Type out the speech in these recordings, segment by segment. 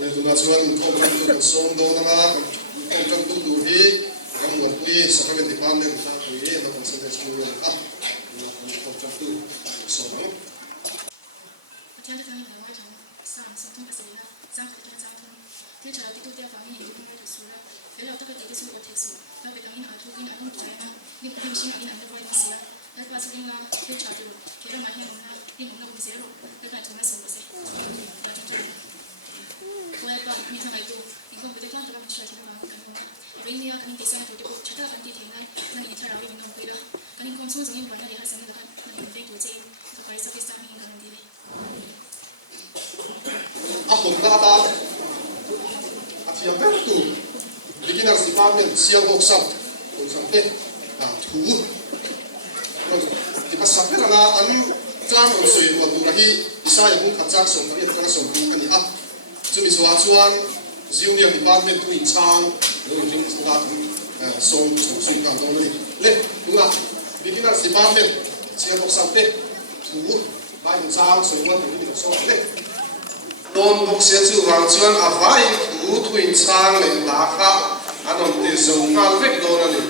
เนี่ยตัวนั้นส่วนข้อมูลตัวส่งโดนนะต้องจังตัวดูที่กำหนดที่สักการะที่บ้านเนี่ยตั้งตัวนี้แล้วก็เสด็จสู่เลยนะเราต้องจังตัวส่ง天的方面可能会从3通的手里呢，3个3通，天朝的地图方面有用的数了，还有这个地图是我提出，那个方面图跟图在呢，你不用心里难的不会写了，那把这个呢天朝的，给了买天我们呢，你我们不写了，那个从那手不写，要从这里，我也把你看来读，你看不对，看这个不需要听的话，看我，因为你要看你第三图的，其他的地图呢，那你天朝的运动会了，那你看从这里玩那里还是那个，那你得读这，这块是第三名的问题嘞。Akong kata at siyang bertu beginner department siyang boksam kung sampai thu di pasapir nga an trang on sui wa tu rahi isa yang kacak som kami ta som tu kani at chumi chuan junior department tu in chang lo ring suka som sui kan lo le tunga beginner department siyang boksam te thu ba in chang som wa tu so le Don bốc xe chữ vàng chuan à vai thủ thuyền sang lên lá khá anh ông tiền dùng ngal vết đồ này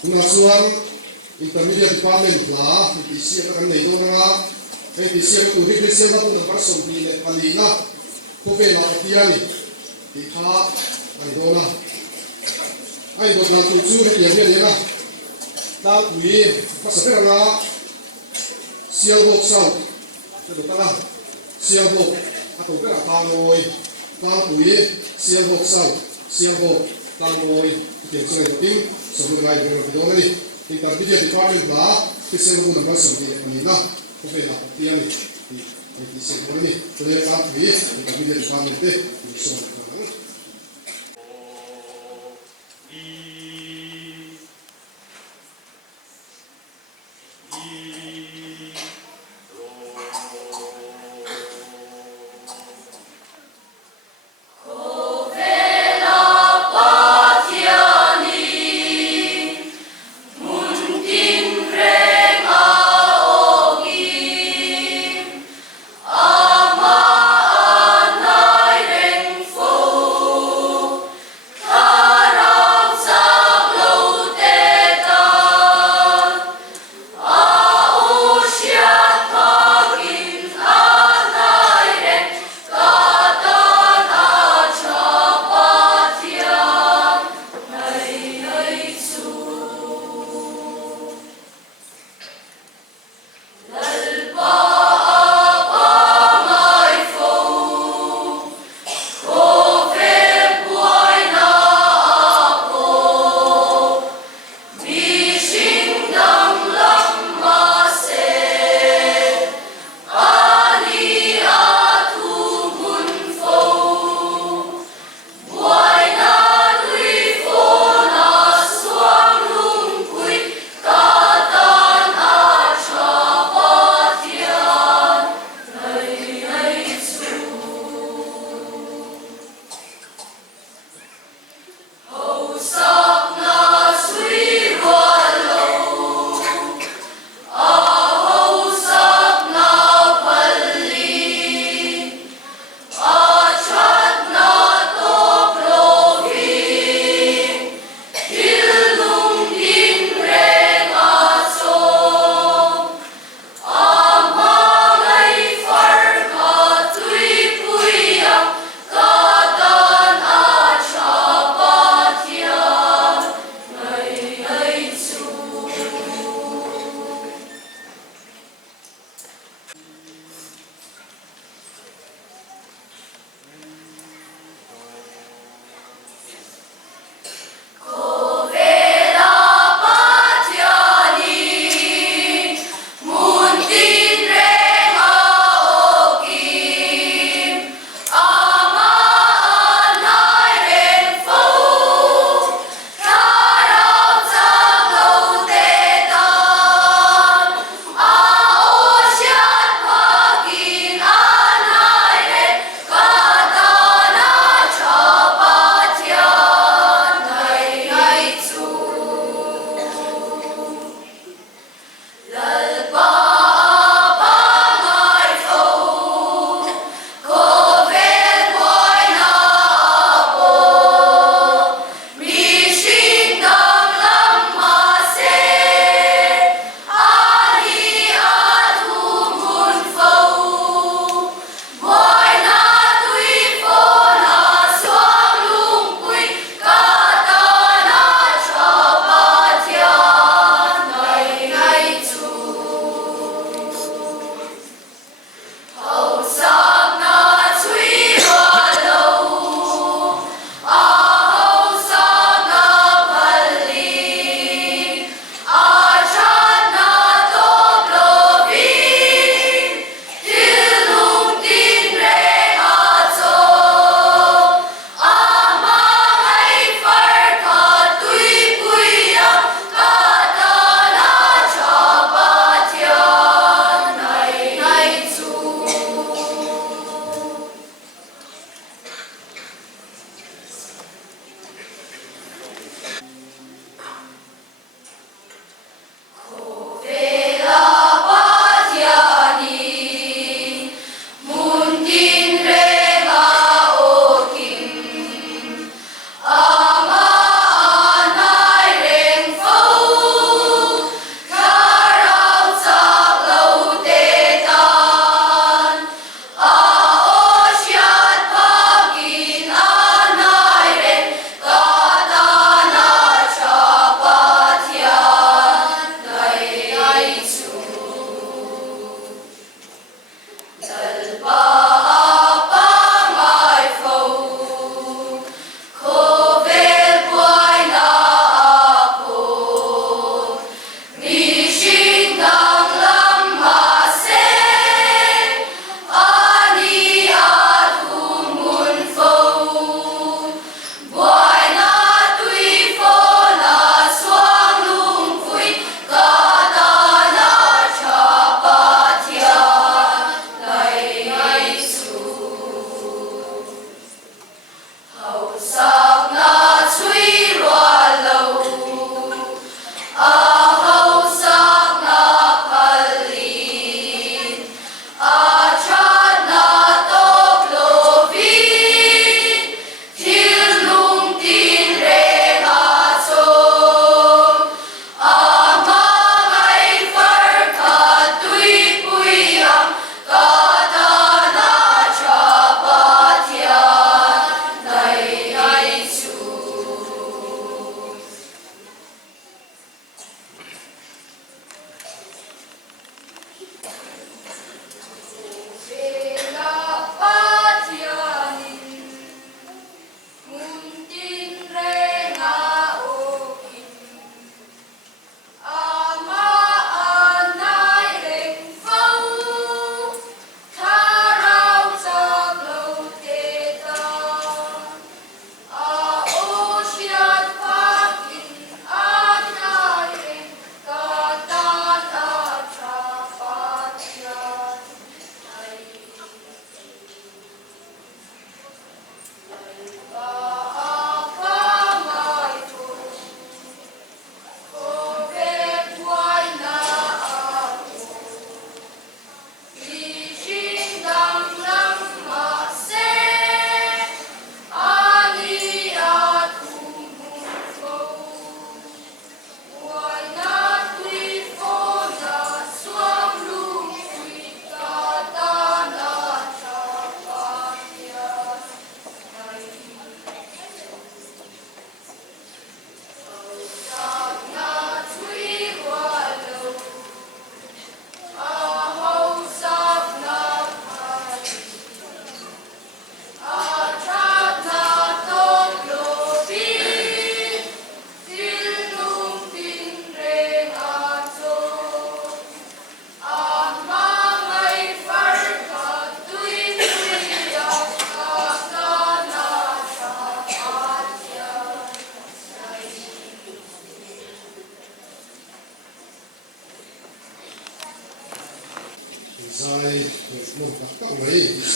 Kuna suan intermediate department la PC kan nei do na PC tu represent na tu person ni le palina ko ve na tiani ti kha ai do na ai do na tu chu ni ya ni na ta wi pa sa na siêu bộ sau được ta là siêu bộ tổ cái là ta ngồi ta túi siêu bộ sau siêu bộ ta ngồi kiểm tra được tính sử dụng này được cái đó đi thì ta bây giờ thì qua bên đó cái siêu bộ nó sử dụng cái này nó có phải là tiền này thì siêu bộ này cho nên ta túi thì ta bây giờ thì qua bên đây thì sử dụng Amai reng fo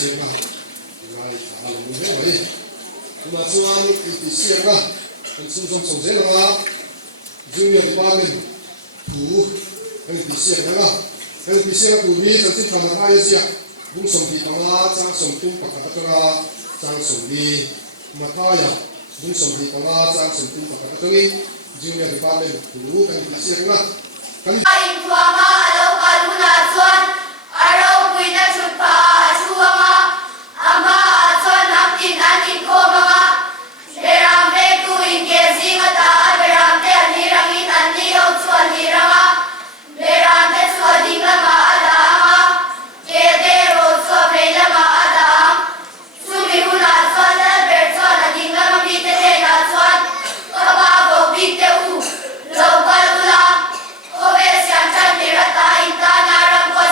siya nga ngay talo mo ay kumasuan iti siya nga ang susong songse nga junior department tu ang iti siya nga ang iti siya tu mi sa tin kama ay siya bung song di nga sang song tung pakatara sang song di mataya bung song di nga sang song tung pakatara junior department tu ang iti siya nga kali ai tuama alo kaluna chuan aro puina chupa chuanga ama chuan hamtin anin ko mga beram be tu in ke zinga ta beram te ani rangin ani ho chuan ni ranga beram te chuan dingla ma adama ke de ro chuan veila ma adam sumi huna chuan la ber chuan adingla ma mi te na chuan aba bo bi te u lo kalula Obe siang chan ni rata inta narang kwa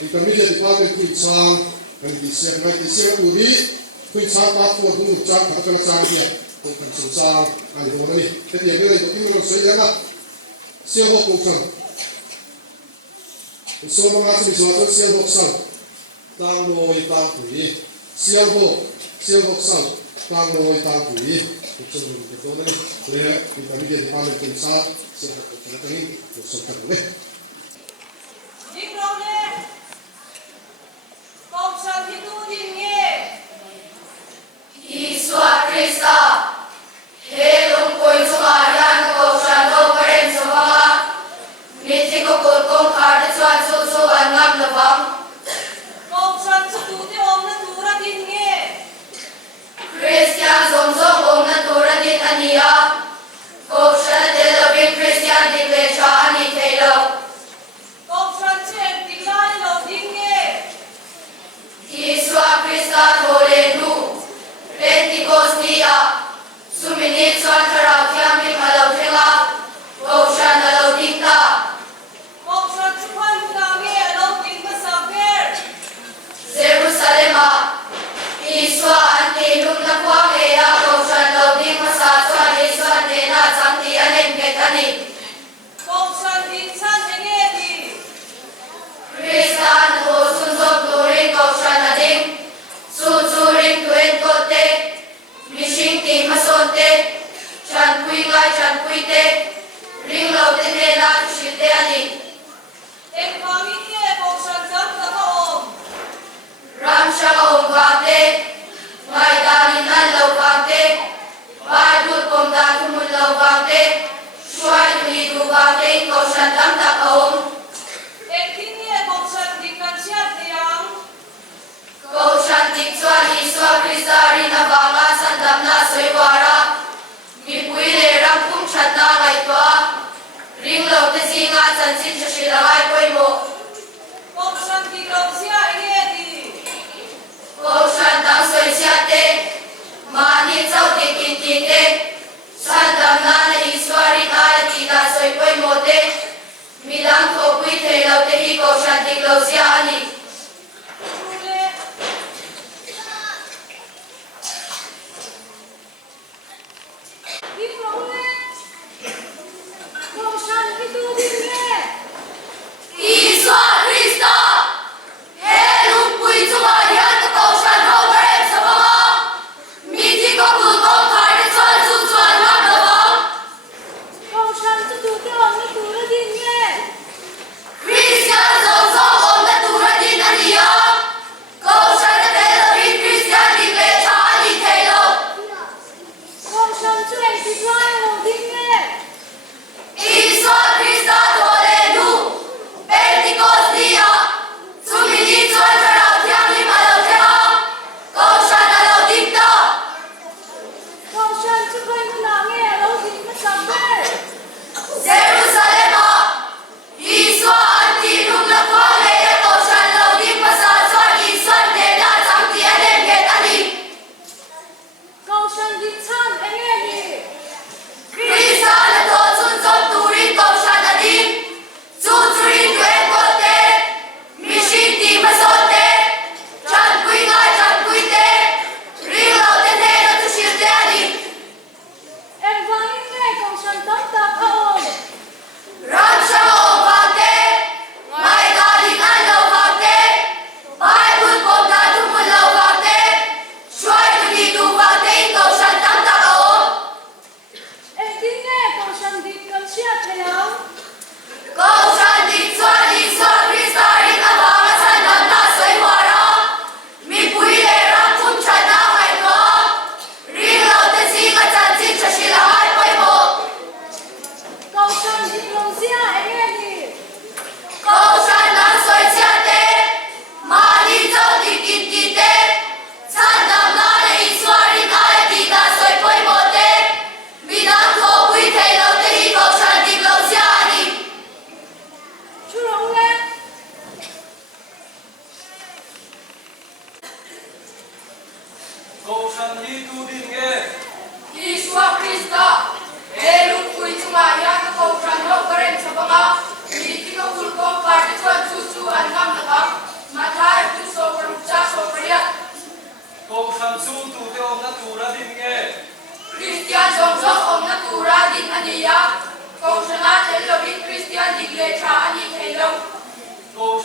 intermediate department kuin chang kan ki siak mai ki siak uri kuin chang ka for du chang ka ka chang dia ko kan su chang ani do ni te ye ngai ko ki mo sei ya siak ko chang so ma nga chi so siak ko sang tang mo i tang uri siak ko sang tang mo i tang uri ko chu ni ko ni le intermediate department kuin chang siak ko ka ni ko so ka le Isua Krista, helung koi sumarian ko shando karen sumama, miti ko kurkong karte chuan su su angam labang. Kong san sa tuti om na tura din nge. Christian zong zong om na tura din ania, ko shana delawin Christian din lecha ani tayo. Kong san chen tingay lo din nge. Isua Krista thole nu. Pentecoste suminit chuan tharau thiam lim alo thenga koshan alo dingta Kong san chuan muna nge lo din ma sa per. Jerusalema Isua anti lum na kwang ea koshan alo ding masa chuan Isua nena changti anem ketani Kong san din san nge di. Kristan ho sunzok turin koshan ading suzurin tuen kote mishing ti masonte chan pui ngai chan pui te ring lo te ne na shite ani Ek kami nge kong san san sa ka om. ram sha om kate ngai da ni nan lo kate ba du kom da thumul lo kate shwai ni du kate ko shan tam ta om Ek tin nge kong san din kan siat yang. ko shan tik chuan Isua Krista rin avanga san dam na soiwara mi pui le ram kum chat na ngai to ring lo te zinga chan chin chashi lagai koi mo Kong san din lo siya nge di. ko shan dang soi sia te mani chau te kin ti te san dam na na Isua rin ai ti da soi koi mo te milang tho pui thei lo te hi ko shan tik lo sia ani Chule. Din lo le. Kong san itu din nge. Isua Krista helung pui chuma hian ko shan ho karen samama miti ko kul kong kharte chuan chu chuan ngam lawang Kong san sa tuti om na tura din nge. Christian zong zong om na tura di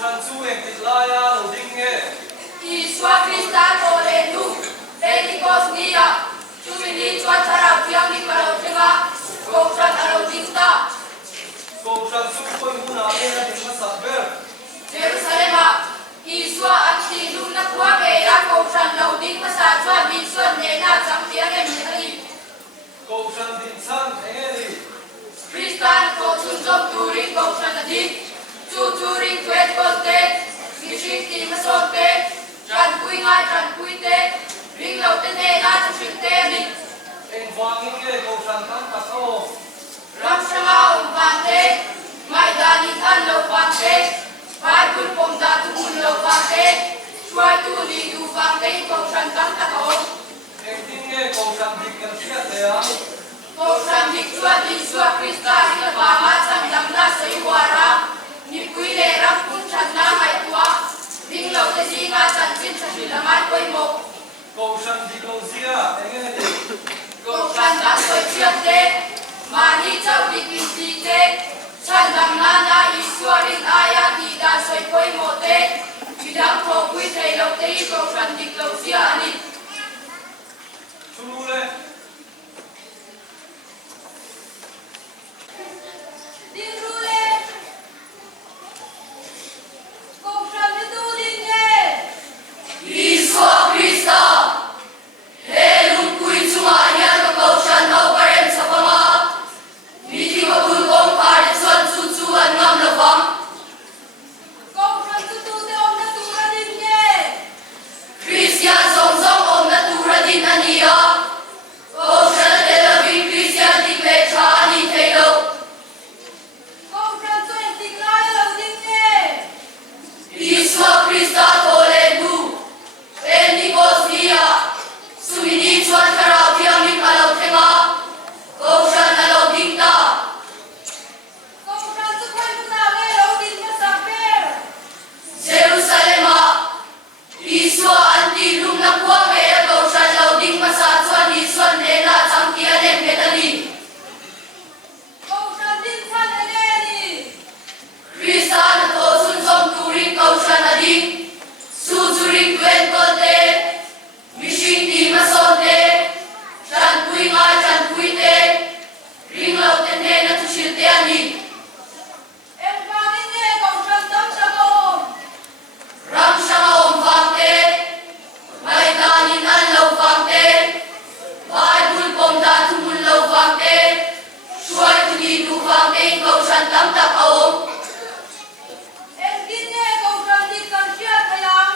san chu em titlaya lo ding nge Isua Krista Tolenu, Pentecost Nia, Chumini Chua Charau Tiang Ni Parau Tengah, Goksan Arau Dingta, ko san chu koi huna me na ding ma sak ber Jerusalem, Isua Akti Lung Nakwa Kaya Goksan Lau Ding Masa Chua Bisuan Nena Chang Tiang Em Nani, ko san din san enge ni Kristan Goksun Jom Turing Goksan Adik, Chu Turing Tuet Kote, Mishing Ti Masote, Chan Kui Nga Chan Kui Te, Ring Lau Te Nena Chang Te Ni, eng wangin nge ko san tam ta ko Ram Shama Umpante, Maidani Than Lau Pante, Pai Kun Pom Da Tumun Lau Pante, Chuai Tu Li Du Pante, Goksan Tam Takao, eng ding nge ko san dik kan sia te a Goksan Dik Chua Di Chua Krista Ina Pama Chan Dam Na Sai Wara, Ni Kui Le Ram Kun Chan Na Hai Tua, Ring Lau Te Si Nga Chan Chin Sa Shi Lamai Koi Mo, ko san dik lo zia enge ni Goksan Dam Koi Chiat Te, Mani Chau Di Kin Ti Te, Chan Dam Na Na Isua Ring Aya Di Da Soi Koi Mo Te, Bidang Tho Kui Thei Lau Te I Goksan Dik Lau Sia Ani, chulu le Ding rule. Goksan itu ding nge. Isua Krista, Helung Kui Chunga Nia Ka Goksan Au Parem Sa Pama, Miti Ma Kun Kong Kari Chuan Chu Chuan Ngam La Bang, Goksan itu te om na tura ding nge. Christian Song Song Om Na Tura Din Ania, Goksan Tel Aviv Christian Dik Le Cha Ani Thei Lo, Goksan tu em tiklaya lo ding nge. Isua Krista Tolenu, Pentecost Nia, Sumini Chuan Charau Tiang Ni Parau Tengah, Goksan Alau Dingta, Goksan tu koi huna me lo ding masaker. Jerusalem, Isua Anti Lung Nakwa Kaya Goksan Lau Ding Masa Chuan Isuan Nena Chang Tiang Em Petani, Goksan ding san enge ni. Kristan Tho Sun Som Turing Goksan Adik, Su Turing Tuen Kote, Mishing Ti Masote, Chan Kui Nga Chan Kui Te, Ring Lau Te Nena Tushil Te Ani, Em wangin nge goksan tam takao. Ram Shama Om Phang Te, Maidani Nan Lau Phang Te, Pai Kun Pom Da Tumun Lau Phang Te, Chuai Tu Ni Du Phang Te Goksan Tam Tak Aom, Em ding nge goksan dik kan sia kayang.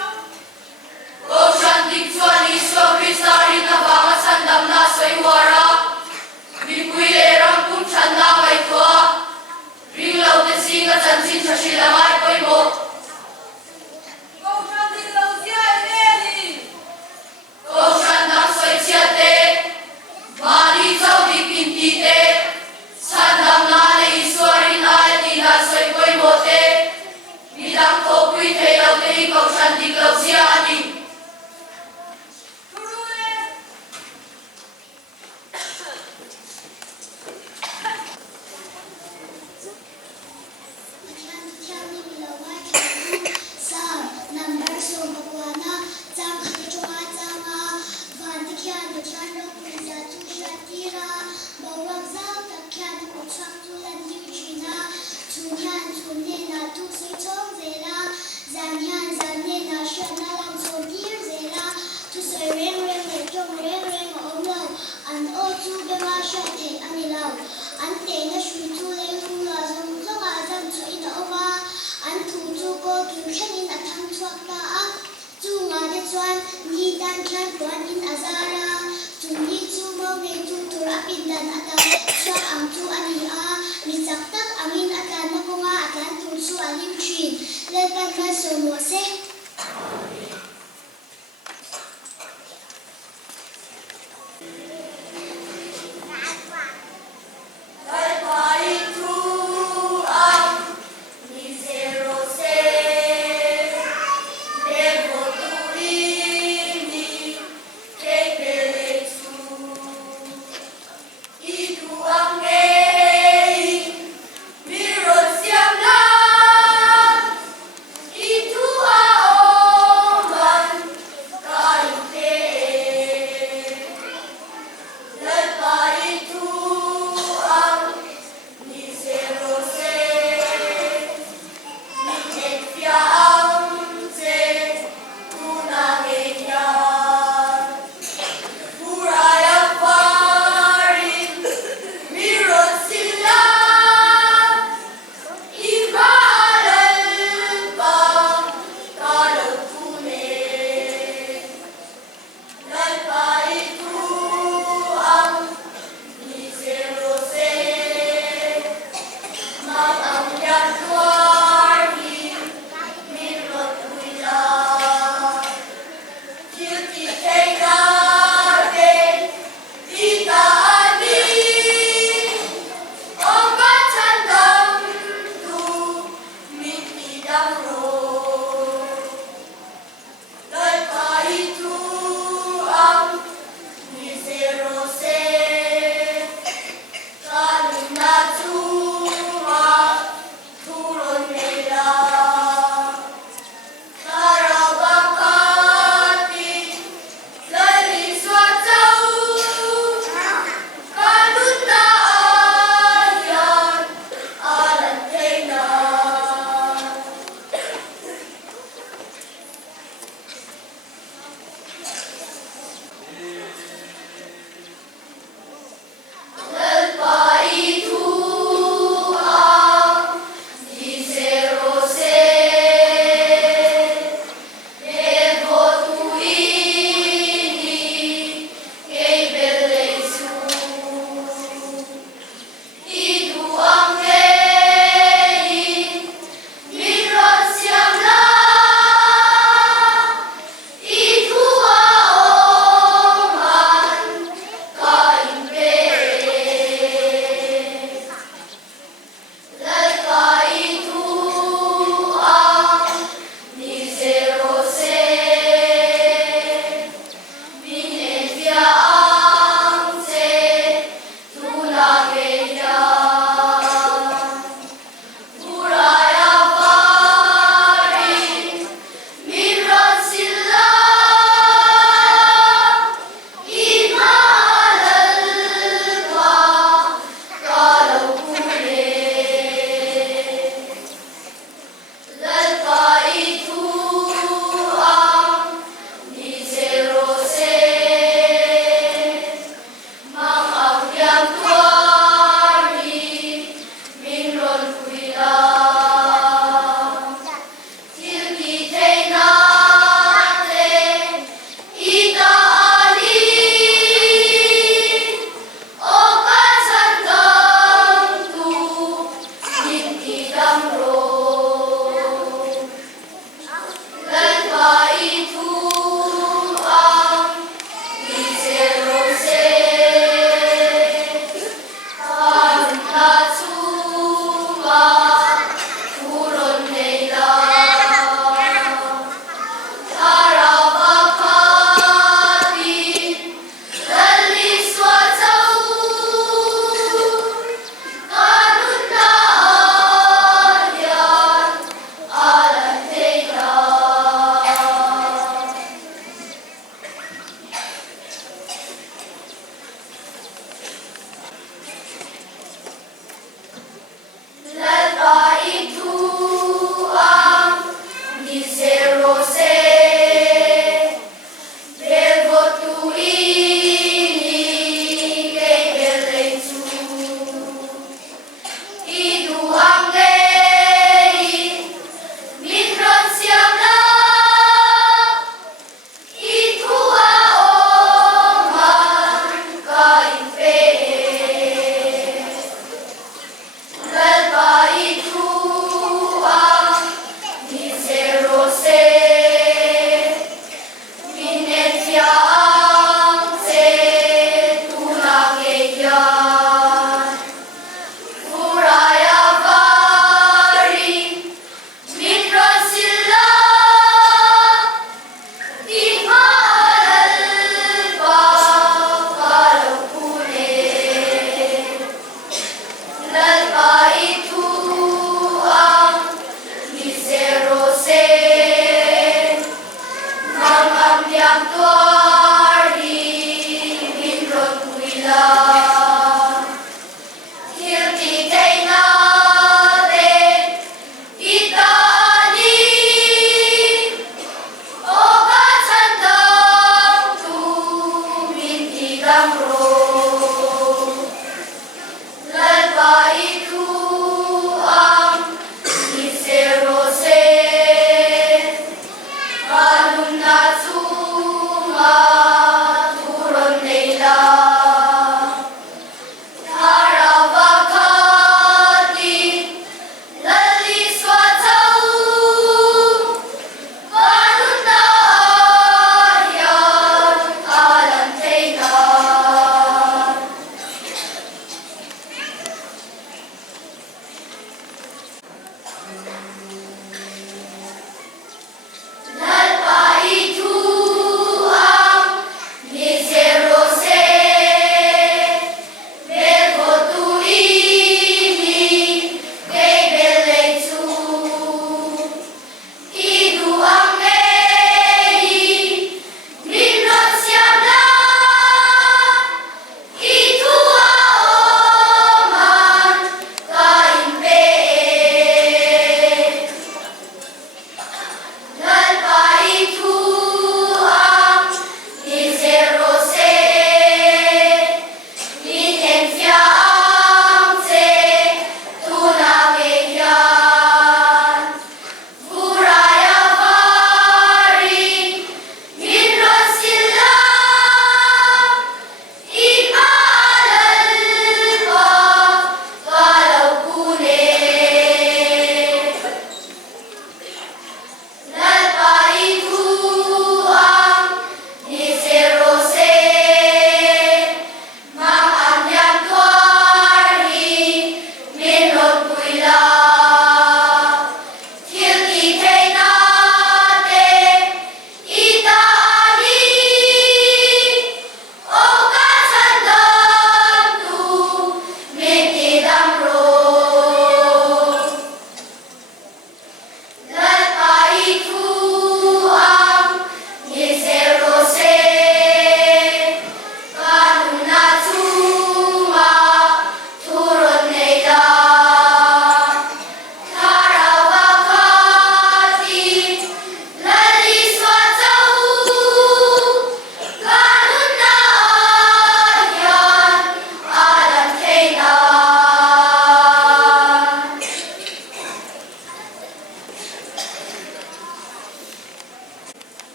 Goksan Dik Chuan Isua Krista Rin Na Pama Chan Dam Na Sai Wara, Ni Kui Le Ram Kun Chan Na Mai Tua, Ring Lau Te Si Nga Chan Chin Sa Shi Lamai Koi Mo, Goksan dik lo sia enge ni. Goksan Dam Soi Chia Te, Mani Chau Dik Kin Ti Te, Chan Dam Na Le Isua Rin Ai Ti Na Soi Koi Mo Te, Bidang Tho Kui Thei Lau Te I Goksan Dik Lau Sia Ani, Rule.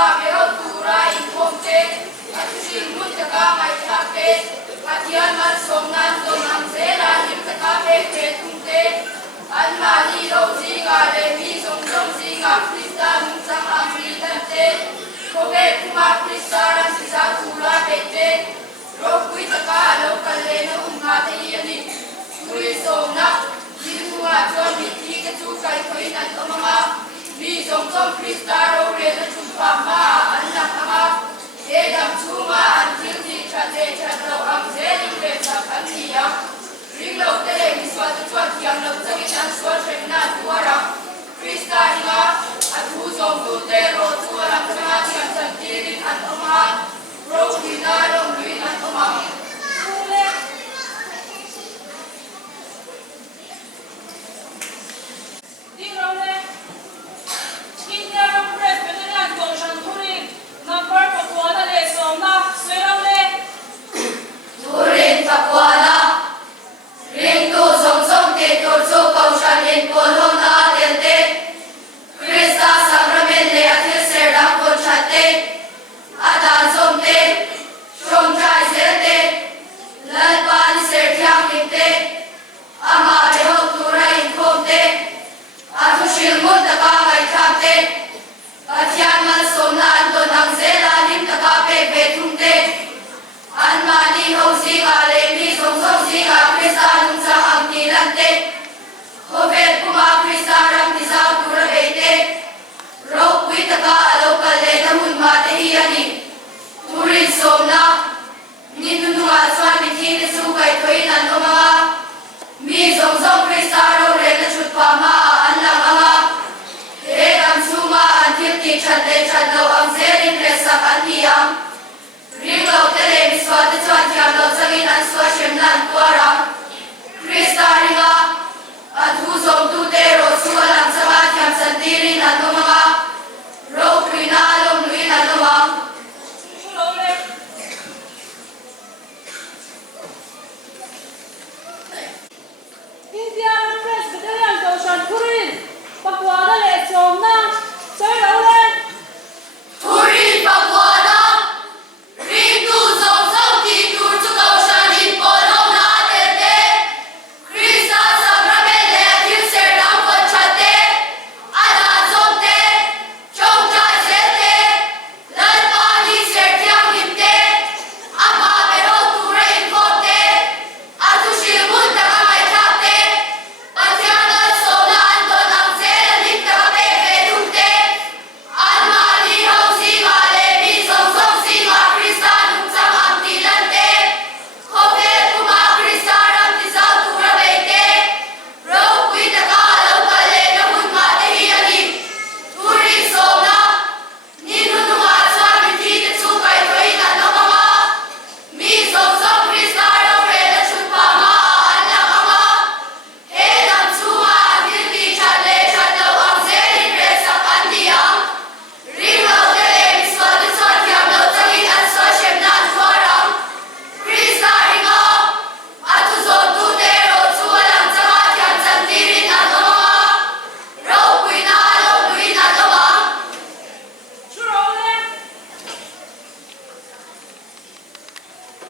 ama bero tura in pomte atushing mutaka mai thake atian man somnan donam zela lim taka pe pe tumte anma ni ro zinga le mi song song zinga krista nung sang amri tante kobe kuma krista ran sisa tura pete ro kui taka lo kalle no umma te yani muri somna Jinua John Miti ke chu kai khoi nan omanga mi song song krista ro re na chu pa ma an na ma e dam chu ma an thil ti cha te cha lo am ze ling re sa kan ni ya ring lo te le mi swa tu chwa tiang lo chang in an swa shen na tuara krista inga a thu song tu te ro chu ram changa tiang chan ti rin an omanga ro ni na lo ni an omanga Turin Tapuana Ring tu song song te tur chu kau shan in pol hom na tel te Krista sakramen le athil ser dam kon chatte Adan som te Shom chai ser te Lal pan ser thiang lim te Ama be ho tura in khom te Athu shil mut taka mai thak te Athian man som na an ton hang zela lim taka pe pe thum te Anmani ho zinga le mi song song zinga Krista nung sang ang nilante Hovet kuma Krista ram ti sa pura beite Rok witaka alo kalle na hun ma te hiyani Turin somna Ninununga swan mi thine su kai thoi nan omanga Mi song song Krista ro re na chut pa ma an lang anga He dam suma an thil ti chan le chan lo ang zerin re sak an hiyam Ring lo te le mi swa te chuan thiam lo changin an swa shem nan tuara Krista ringa an thu som tu te ro sua lam changa thiam san ti rin an omanga ro krina lom lui an omang India Presbyterian Goshan Purin Pakwada le Chomnang